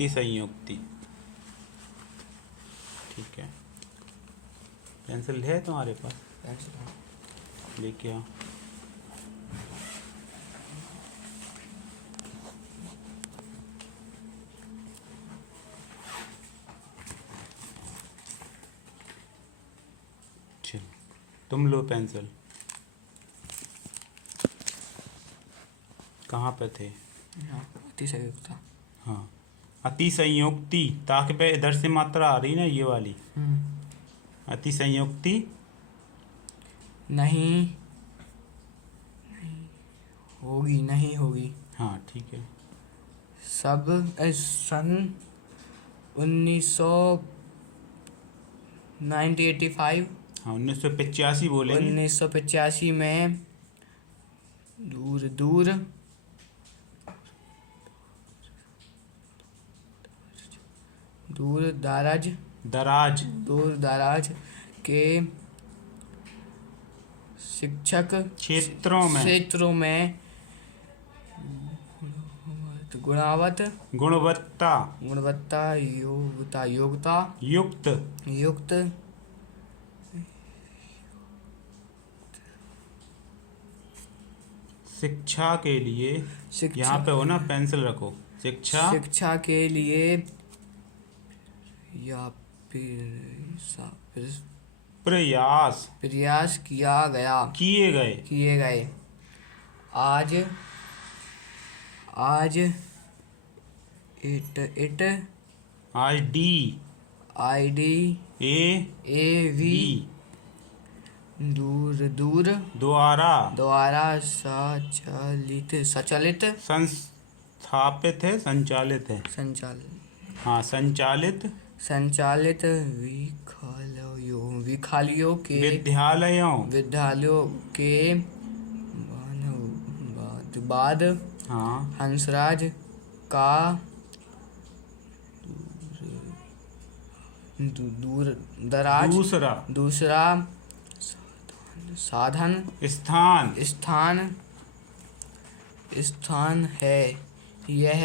अति संयुक्ति। ठीक है, पेंसिल है तुम्हारे पास? पेंसिल लेके आओ। चलो तुम लो पेंसिल। कहाँ पे थे? अति संयुक्ता। हाँ, अति संयुक्ति। ताकि पे इधर से मात्रा आ रही ना, ये वाली। अति संयुक्ति नहीं होगी। हाँ ठीक है। सब सन 1985 हाँ 1985 बोलेंगे। 1985 में दूर दराज के शिक्षक क्षेत्रों में गुणवत्ता युक्त शिक्षा के लिए, यहाँ पे हो ना, पेंसिल रखो। शिक्षा के लिए या प्रयास किए गए। आज IDAV द्वारा संचालित हाँ संचालित विद्यालयों के बाद हाँ हंसराज का दूसरा स्थान है। यह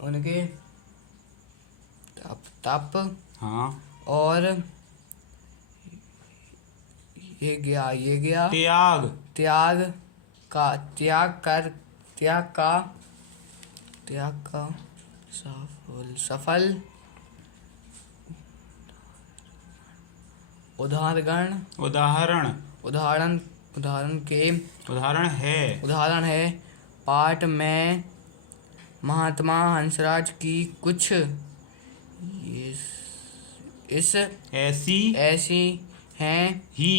उनके तप हाँ और ये गया त्याग का सफल उदाहरण है। पाठ में महात्मा हंसराज की कुछ ऐसी हैं ही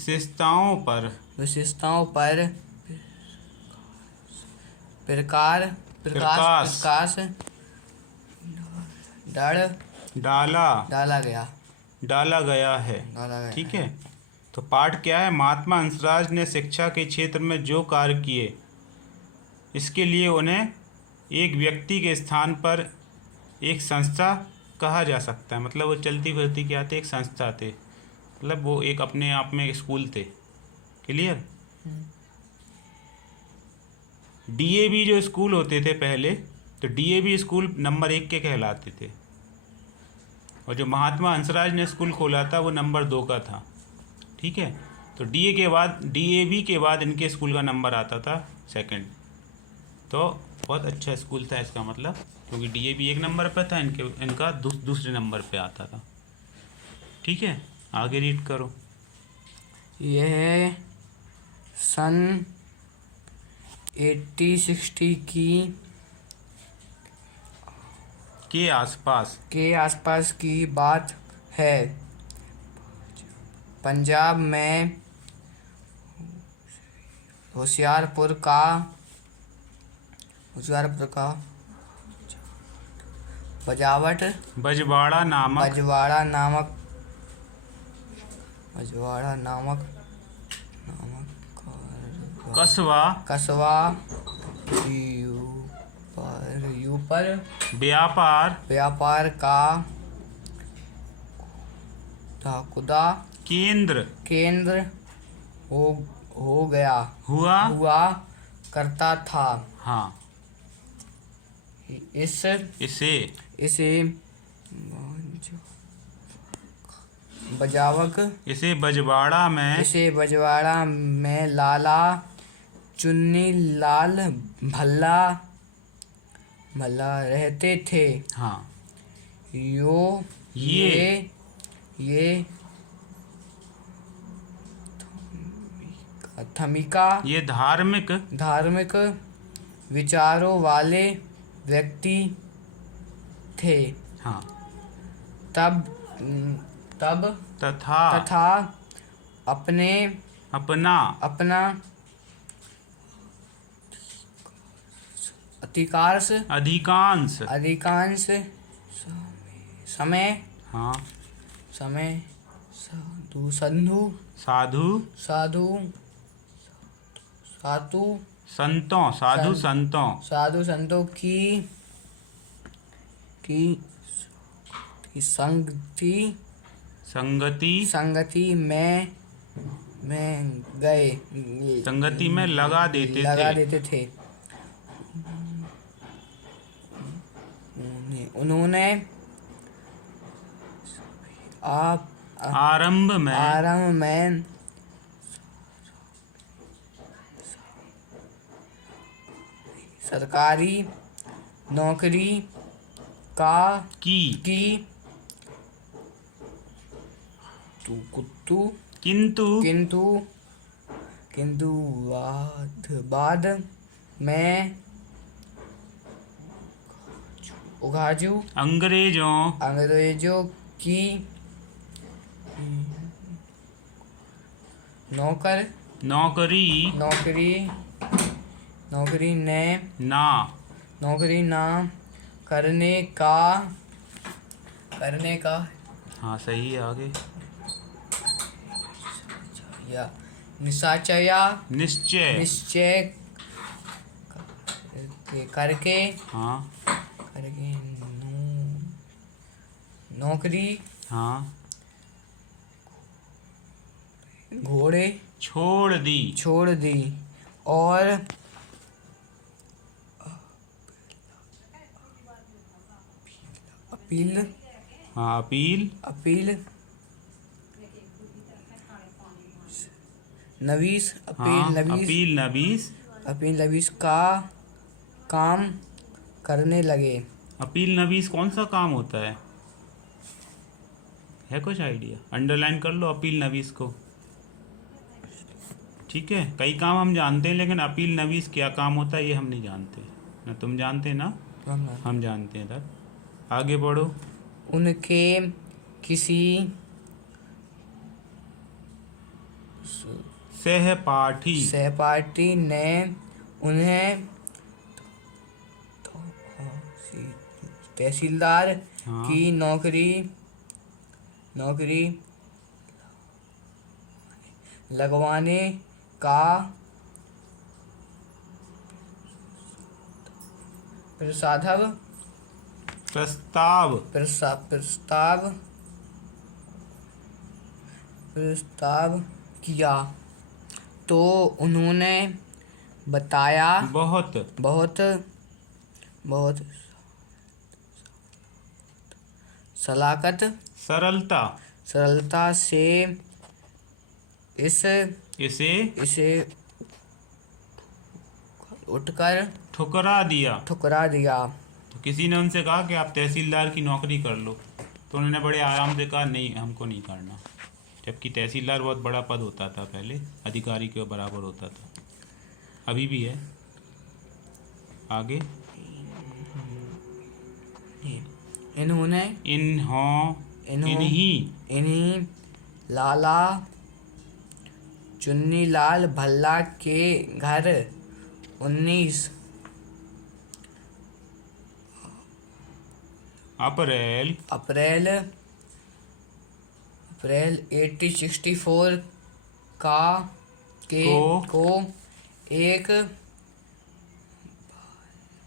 विशेषताओं पर प्रकाश डाला गया है। ठीक है, तो पाठ क्या है? महात्मा हंसराज ने शिक्षा के क्षेत्र में जो कार्य किए, इसके लिए उन्हें एक व्यक्ति के स्थान पर एक संस्था कहा जा सकता है। मतलब वो चलती फिरती क्या थे? एक संस्था थे। मतलब वो एक अपने आप में एक स्कूल थे। क्लियर? DAV जो स्कूल होते थे पहले, तो DAV स्कूल नंबर 1 के कहलाते थे, और जो महात्मा हंसराज ने स्कूल खोला था वो नंबर 2 का था। ठीक है, तो DAV के बाद इनके स्कूल का नंबर आता था 2nd। तो बहुत अच्छा स्कूल था इसका मतलब, क्योंकि DAV 1 नंबर पे था, इनका दूसरे नंबर पे आता था। ठीक है, आगे रीड करो। यह सन 80-60 के आसपास की बात है। पंजाब में होशियारपुर का बजवाड़ा नामक कस्बा व्यापार खुदा केंद्र केंद्र हो गया हुआ करता था। हाँ, इसे इसे बजावक इसे बजवाड़ा में लाला चुन्नी लाल भल्ला रहते थे। हाँ, ये थमिका ये धार्मिक विचारों वाले व्यक्ति थे। हाँ, तब तथा अपना अधिकांश समय हाँ, साधु संतों की संगति में लगा देते थे। उन्होंने आरंभ में सरकारी नौकरी की किंतु बाद में अंग्रेजों की नौकरी ना करने का हाँ, सही है। आगे निश्चय करके हाँ, नौकरी हाँ, घोड़े छोड़ दी और अपील नवीस का काम करने लगे। अपील नवीस कौन सा काम होता है कुछ आइडिया? अंडरलाइन कर लो अपील नवीस को। ठीक है, कई काम हम जानते हैं, लेकिन अपील नवीस क्या काम होता है ये हम नहीं जानते ना। तुम जानते ना? हम जानते हैं तब। आगे बढ़ो। उनके किसी सहपाठी ने उन्हें तहसीलदार की नौकरी लगवाने का प्रस्ताव किया तो उन्होंने बताया बहुत सरलता से इसे उठकर ठुकरा दिया। तो किसी ने उनसे कहा कि आप तहसीलदार की नौकरी कर लो, तो उन्होंने बड़े आराम से कहा नहीं, हमको नहीं करना। जबकि तहसीलदार बहुत बड़ा पद होता था, पहले अधिकारी के बराबर होता था, अभी भी है। आगे इन्हीं लाला चुन्नीलाल भल्ला के घर 19 अप्रैल 1864 को एक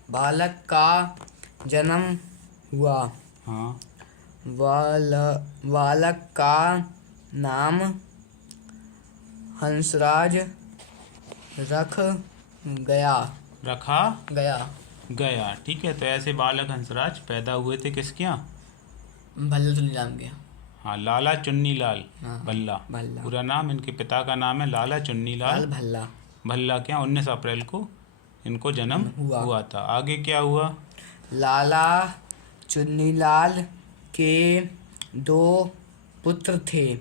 बालक का जन्म हुआ। हाँ, बालक का नाम हंसराज रखा गया। ठीक है, तो ऐसे बालक हंसराज पैदा हुए थे किसके यहाँ? भल्ला चुन्नीलाल गया। हाँ, लाला चुन्नीलाल हाँ, भल्ला। भल्ला। पूरा नाम, इनके पिता का नाम है लाला चुन्नीलाल भल्ला। भल्ला के यहाँ 19 अप्रैल को इनको जन्म हुआ था। आगे क्या हुआ? लाला चुन्नीलाल के 2 पुत्र थे।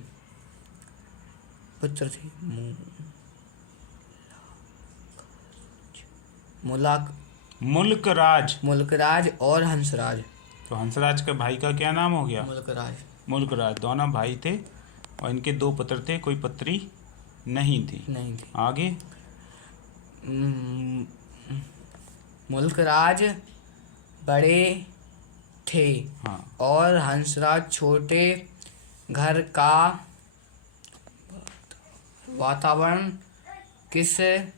मुल्कराज और हंसराज। तो हंसराज के भाई का क्या नाम हो गया? मुल्कराज। दोनों भाई थे और इनके 2 पुत्र थे, कोई पुत्री नहीं थी। आगे? मुल्कराज बड़े थे। हाँ। और हंसराज छोटे। घर का वातावरण इस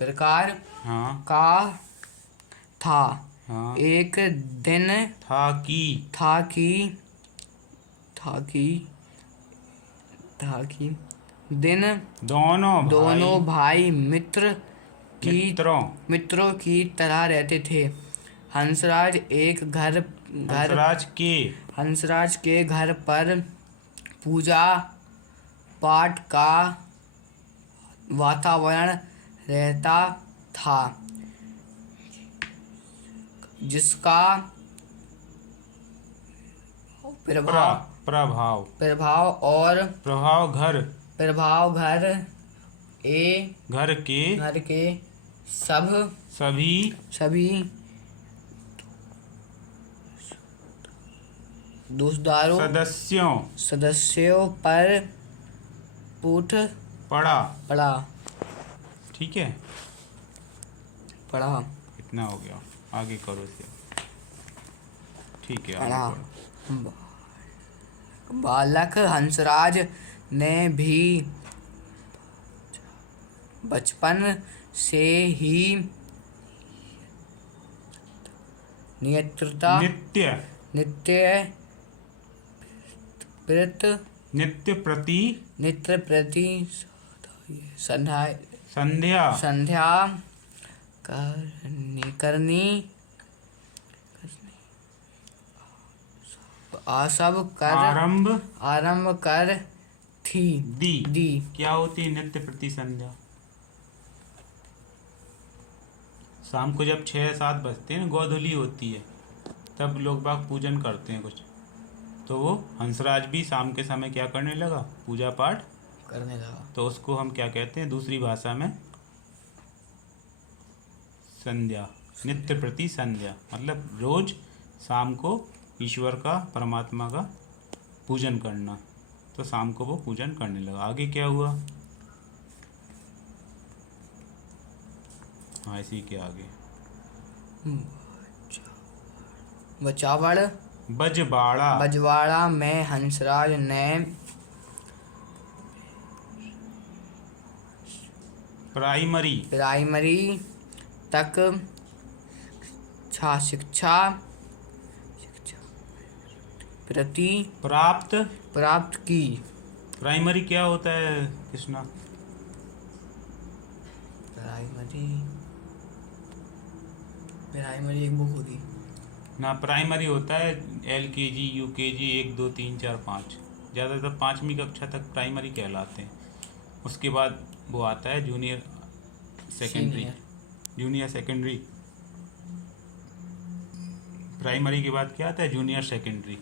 प्रकार हाँ। का था। हाँ। एक दिन था कि दोनों भाई मित्रों की तरह रहते थे। हंसराज के घर पर पूजा पाठ का वातावरण रहता था, जिसका प्रभाव घर के सभी सदस्यों पर टूट पड़ा। ठीक है, पड़ा। इतना हो गया, आगे करो इसे। ठीक है, आगे करो। बालक हंसराज ने भी बचपन से ही नित्य प्रति संध्या करनी आरंभ कर दी। क्या होती है नित्य प्रति संध्या? शाम को जब 6-7 बजते हैं, गोधूली होती है, तब लोग बाग पूजन करते हैं कुछ। तो वो हंसराज भी शाम के समय क्या करने लगा? पूजा पाठ करने लगा। तो उसको हम क्या कहते हैं दूसरी भाषा में? संध्या। नित्य प्रति संध्या मतलब रोज शाम को ईश्वर का, परमात्मा का पूजन करना। तो शाम को वो पूजन करने लगा। आगे क्या हुआ? हाँ, इसी के आगे बजवाड़ा में हंसराज ने प्राइमरी तक शिक्षा प्राप्त की। प्राइमरी क्या होता है कृष्णा? प्राइमरी एक बुक होगी ना। प्राइमरी होता है LKG, UKG 1 2 3 4 5, ज़्यादातर 5वीं कक्षा तक प्राइमरी कहलाते हैं। उसके बाद वो आता है जूनियर सेकेंडरी। प्राइमरी के बाद क्या आता है? Junior secondary.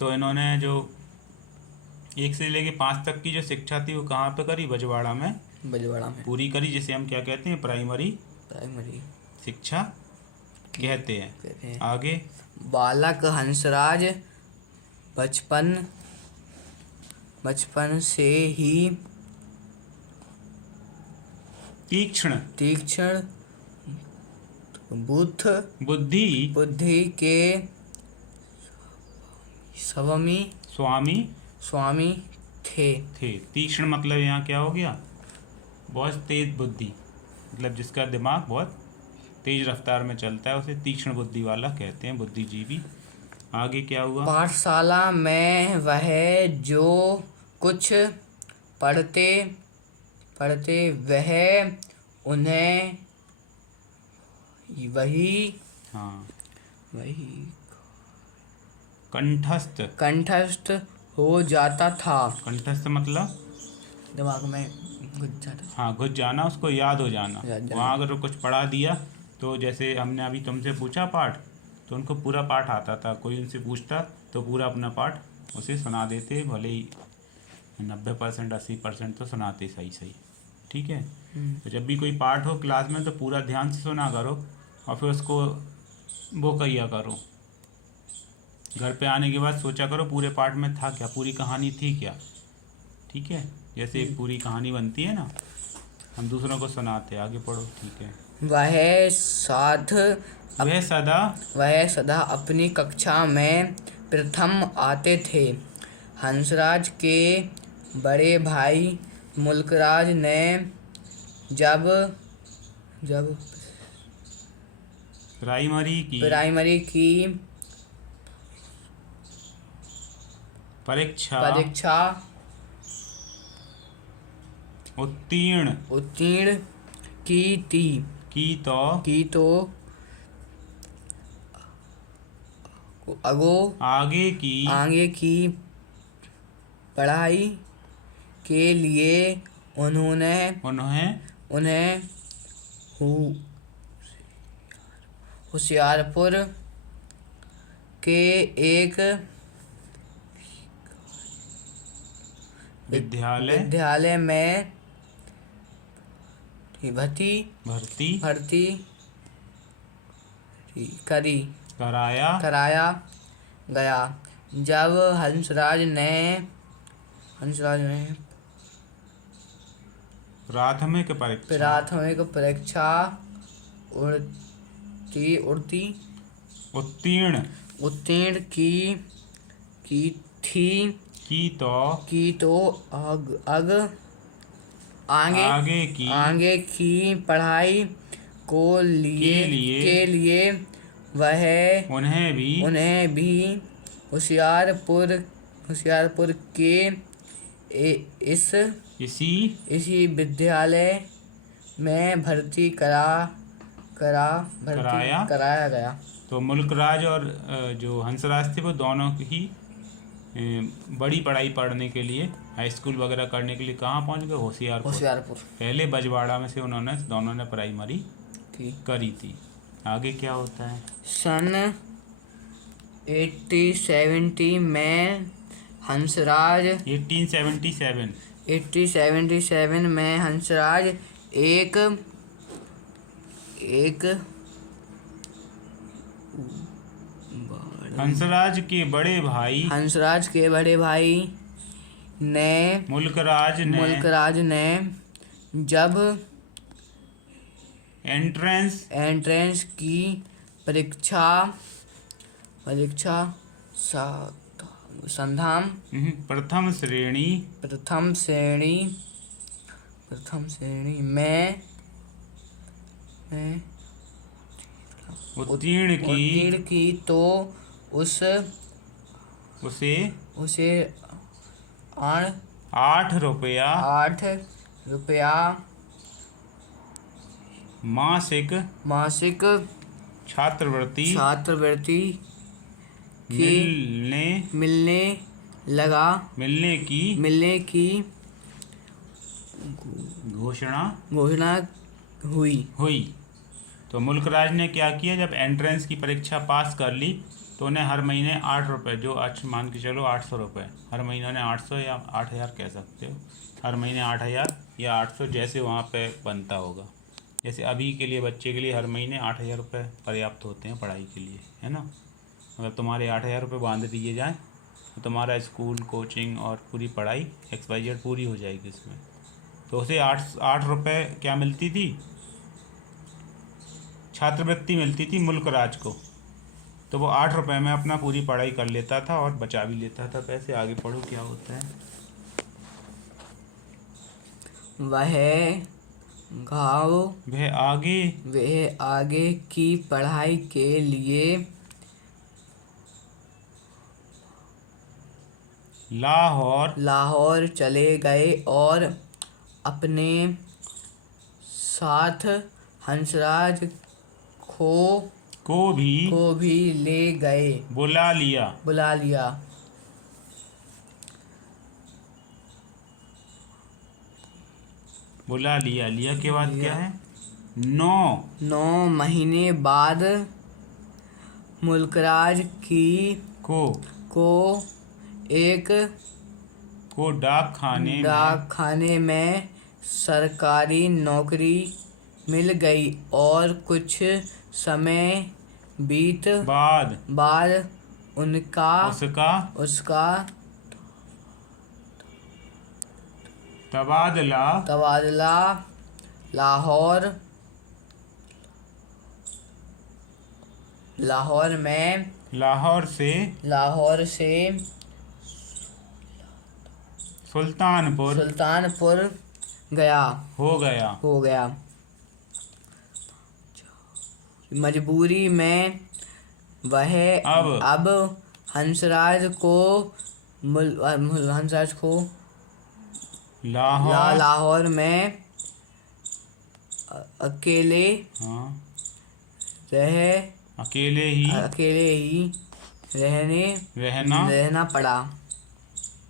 तो इन्होंने जो 1 से लेके 5 तक की जो शिक्षा थी वो कहाँ पे करी? बजवाड़ा में पूरी करी, जिसे हम क्या कहते हैं? प्राइमरी शिक्षा कहते हैं। आगे? बालक हंसराज बचपन से ही तीक्ष्ण बुद्धि के स्वामी थे। तीक्ष्ण मतलब यहाँ क्या हो गया? बहुत तेज बुद्धि, मतलब जिसका दिमाग बहुत तेज रफ्तार में चलता है उसे तीक्ष्ण बुद्धि वाला कहते हैं, बुद्धिजीवी। आगे क्या हुआ? पाठशाला में वह जो कुछ पढ़ते पढ़ते वह उन्हें हाँ, वही कंठस्थ हो जाता था। कंठस्थ मतलब दिमाग में घुस जाता था। हाँ, घुस जाना, उसको याद हो जाना। याद जाना। वहाँ अगर कुछ पढ़ा दिया तो जैसे हमने अभी तुमसे पूछा पाठ, तो उनको पूरा पाठ आता था। कोई उनसे पूछता तो पूरा अपना पाठ उसे सुना देते, भले ही 90% 80% तो सुनाते सही सही। ठीक है। तो जब भी कोई पाठ हो क्लास में तो पूरा ध्यान से सुना करो और फिर उसको वो किया करो। घर पे आने के बाद सोचा करो पूरे पाठ में था क्या, पूरी कहानी थी क्या। ठीक है। जैसे एक पूरी कहानी बनती है ना, हम दूसरों को सुनाते। आगे पढ़ो। ठीक है। वह सदा अपनी कक्षा में प्रथम आते थे। हंसराज के बड़े भाई मुल्कराज ने जब प्राइमरी की परीक्षा उत्तीर्ण की तो आगे की पढ़ाई के लिए उन्हें होशियारपुर के एक विद्यालय में भर्ती कराया गया। जब हंसराज ने प्राथमिक परीक्षा उत्तीर्ण की तो आगे की पढ़ाई के लिए वह उन्हें भी होशियारपुर के इसी विद्यालय में भर्ती कराया गया। तो मुल्कराज और जो हंसराज थे वो दोनों ही बड़ी पढ़ाई पढ़ने के लिए, हाई स्कूल वगैरह करने के लिए कहाँ पहुँच गए? होशियारपुर। पहले बजवाड़ा में से दोनों ने प्राइमरी करी थी। आगे क्या होता है? सन 1877 में हंसराज 1877 में हंसराज हंसराज के बड़े भाई ने मुल्कराज ने जब एंट्रेंस की परीक्षा संधान प्रथम श्रेणी में उत्तीर्ण की तो उसे 8 रुपया मासिक छात्रवृत्ति मिलने की घोषणा हुई। तो मुल्कराज ने क्या किया, जब एंट्रेंस की परीक्षा पास कर ली तो उन्हें हर महीने 8 रुपये, जो आज मान के चलो 800 रुपये, हर महीने उन्हें 800 या 8000 कह सकते हो, हर महीने 8000 या 800 जैसे वहाँ पे बनता होगा। जैसे अभी के लिए बच्चे के लिए हर महीने 8000 रुपये पर्याप्त होते हैं पढ़ाई के लिए, है ना। अगर तुम्हारे 8000 रुपये बांध दिए जाएँ तो तुम्हारा स्कूल, कोचिंग और पूरी पढ़ाई XYZ पूरी हो जाएगी इसमें। तो उसे 8 रुपये क्या मिलती थी? छात्रवृत्ति मिलती थी मुल्कराज को। तो वो 8 रुपये में अपना पूरी पढ़ाई कर लेता था और बचा भी लेता था पैसे। आगे पढ़ो क्या होता है। घाव वह आगे की पढ़ाई के लिए लाहौर चले गए और अपने साथ हंसराज को भी ले गए, बुला लिया। लिया के बाद क्या है? 9 महीने बाद मुल्कराज को एक डाकखाने में सरकारी नौकरी मिल गई और कुछ समय बाद उसका तबादला लाहौर से सुल्तानपुर हो गया। मजबूरी में वह अब हंसराज को लाहौर में अकेले ही रहना पड़ा।